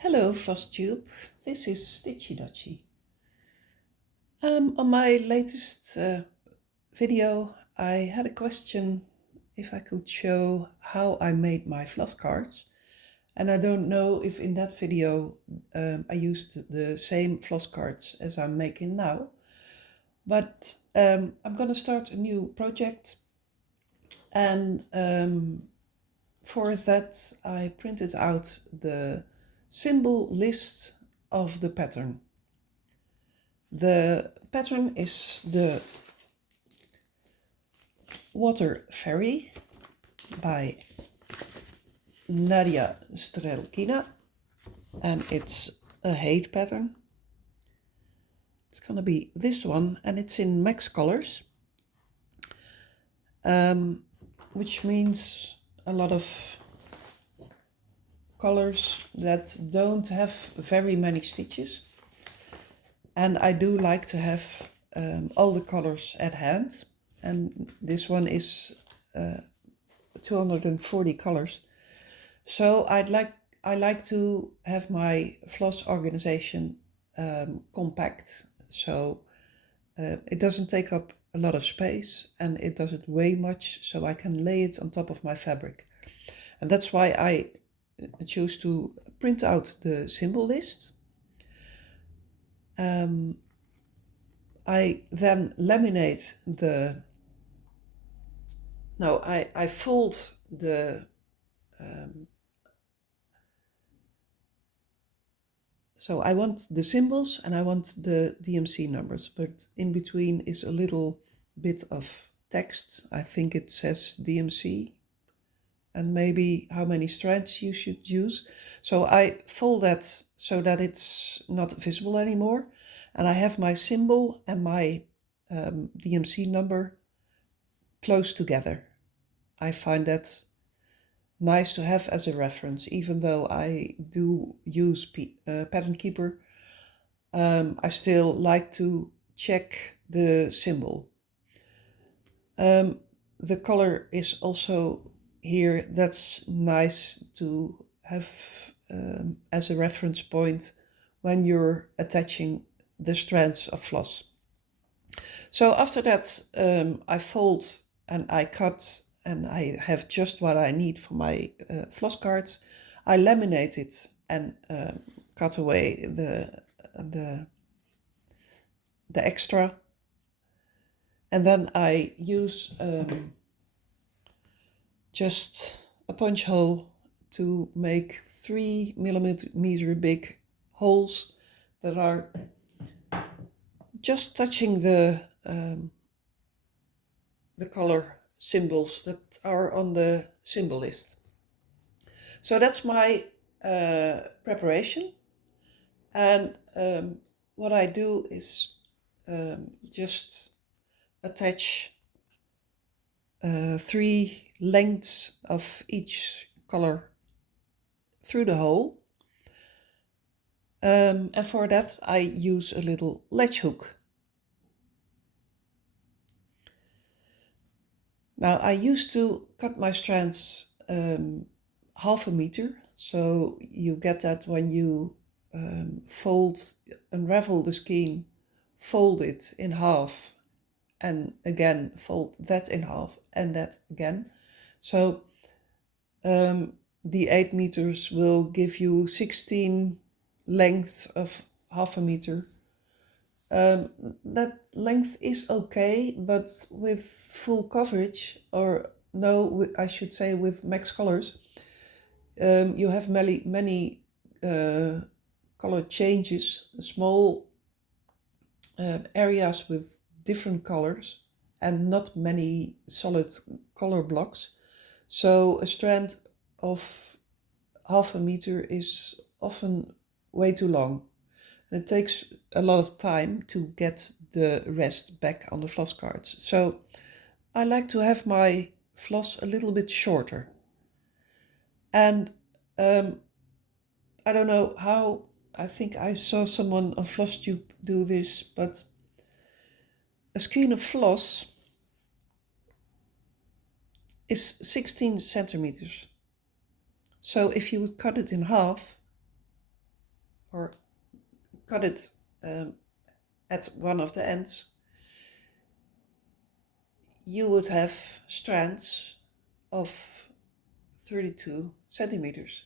Hello FlossTube, this is Stitchy Dutchy. On my latest video I had a question if I could show how I made my floss cards, and I don't know if in that video I used the same floss cards as I'm making now, but I'm gonna start a new project, and for that I printed out the symbol list of the pattern. The pattern is the Water Fairy by Nadia Strelkina, and it's a hate pattern. It's gonna be this one, and it's in max colors, which means a lot of colors that don't have very many stitches, and I do like to have all the colors at hand, and this one is 240 colors. So I like to have my floss organization compact, so it doesn't take up a lot of space and it doesn't weigh much, so I can lay it on top of my fabric. And that's why I choose to print out the symbol list. I then laminate the, no, I fold the, so I want the symbols and I want the DMC numbers, but in between is a little bit of text. I think it says DMC and maybe how many strands you should use. So I fold that so that it's not visible anymore. And I have my symbol and my DMC number close together. I find that nice to have as a reference, even though I do use Pattern Keeper. I still like to check the symbol. The color is also here. That's nice to have as a reference point when you're attaching the strands of floss. So after that I fold and I cut, and I have just what I need for my floss cards. I laminate it and cut away the extra, and then I use just a punch hole to make 3mm big holes that are just touching the color symbols that are on the symbol list. So that's my preparation, and what I do is just attach 3 lengths of each color through the hole, and for that I use a little ledge hook. Now I used to cut my strands 1/2 meter, so you get that when you unravel the skein, fold it in half, and again fold that in half and that again. So the 8 meters will give you 16 lengths of 1/2 meter. That length is okay, but with full coverage, or no, I should say with max colors, you have many color changes, small areas with different colors and not many solid color blocks. So a strand of 1/2 meter is often way too long. And it takes a lot of time to get the rest back on the floss cards. So I like to have my floss a little bit shorter. And I don't know how, I think I saw someone on FlossTube do this, but a skein of floss is 16 centimeters. So if you would cut it in half, or cut it at one of the ends, you would have strands of 32 centimeters.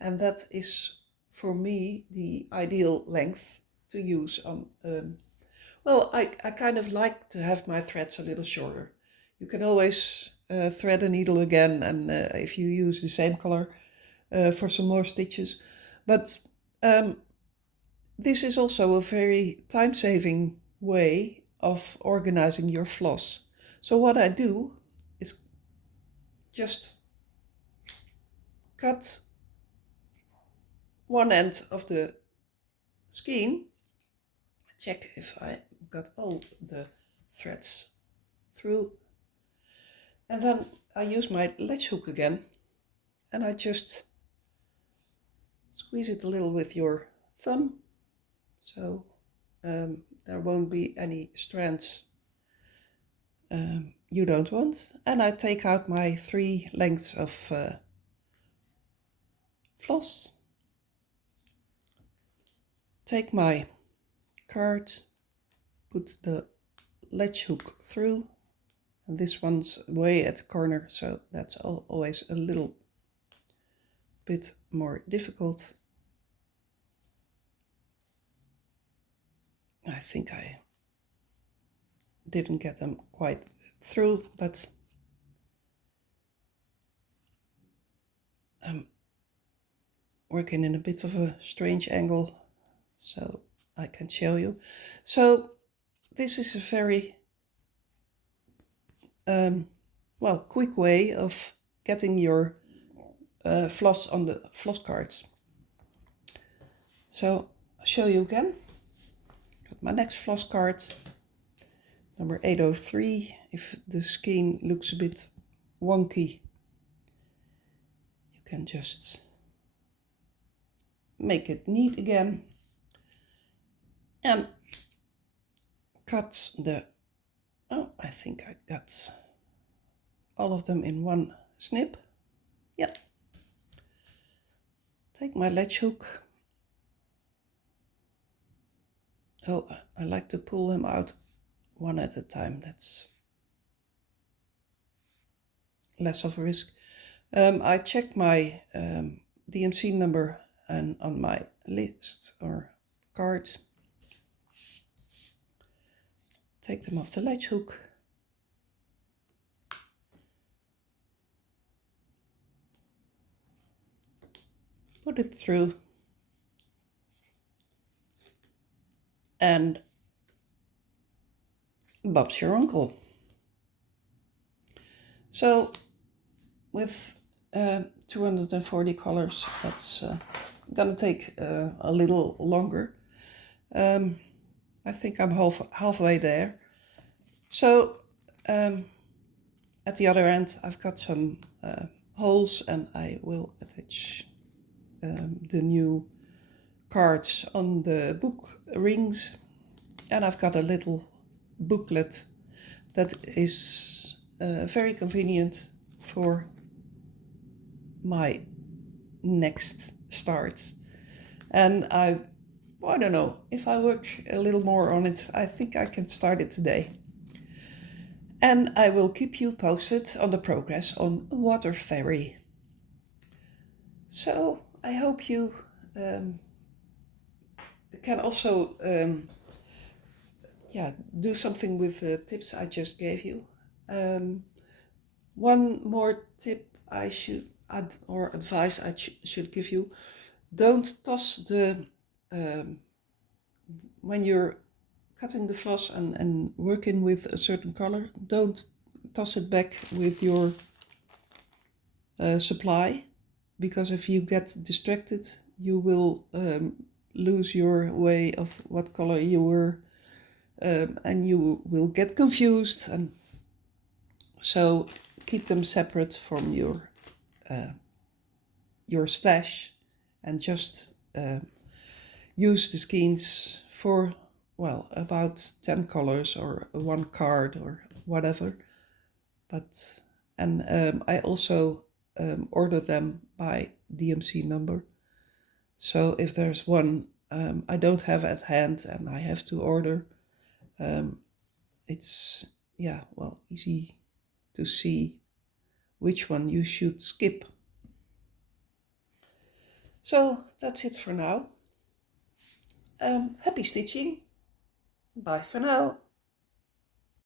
And that is for me the ideal length to use on, well, I kind of like to have my threads a little shorter. You can always thread a needle again, and if you use the same color for some more stitches. But this is also a very time-saving way of organizing your floss. So what I do is just cut one end of the skein, check if I got all the threads through, and then I use my ledge hook again, and I just squeeze it a little with your thumb, so there won't be any strands you don't want. And I take out my 3 lengths of floss, take my card, put the ledge hook through, and this one's way at the corner, so that's always a little bit more difficult. I think I didn't get them quite through, but I'm working in a bit of a strange angle, so I can show you. So this is a very well, quick way of getting your floss on the floss cards. So I'll show you again. Got my next floss card, number 803. If the skein looks a bit wonky, you can just make it neat again and cut the, oh, I think I got all of them in one snip. Yeah. Take my ledge hook. Oh, I like to pull them out one at a time. That's less of a risk. I check my DMC number and on my list or card. Take them off the ledge hook. Put it through. And Bob's your uncle. So with 240 colors, that's gonna take a little longer. I think I'm halfway there. So at the other end, I've got some holes, and I will attach the new cards on the book rings. And I've got a little booklet that is very convenient for my next start. And I don't know, if I work a little more on it, I think I can start it today. And I will keep you posted on the progress on Water Fairy. So I hope you can also do something with the tips I just gave you. One more tip I should add, or advice I should give you: don't toss the when you're cutting the floss and working with a certain color, don't toss it back with your supply, because if you get distracted, you will lose your way of what color you were, and you will get confused. And so keep them separate from your stash, and just use the skeins for, well, about 10 colors or one card or whatever. But I also order them by DMC number, So if there's one I don't have at hand and I have to order, it's, yeah, well, easy to see which one you should skip. So that's it for now. Happy stitching. Bye for now.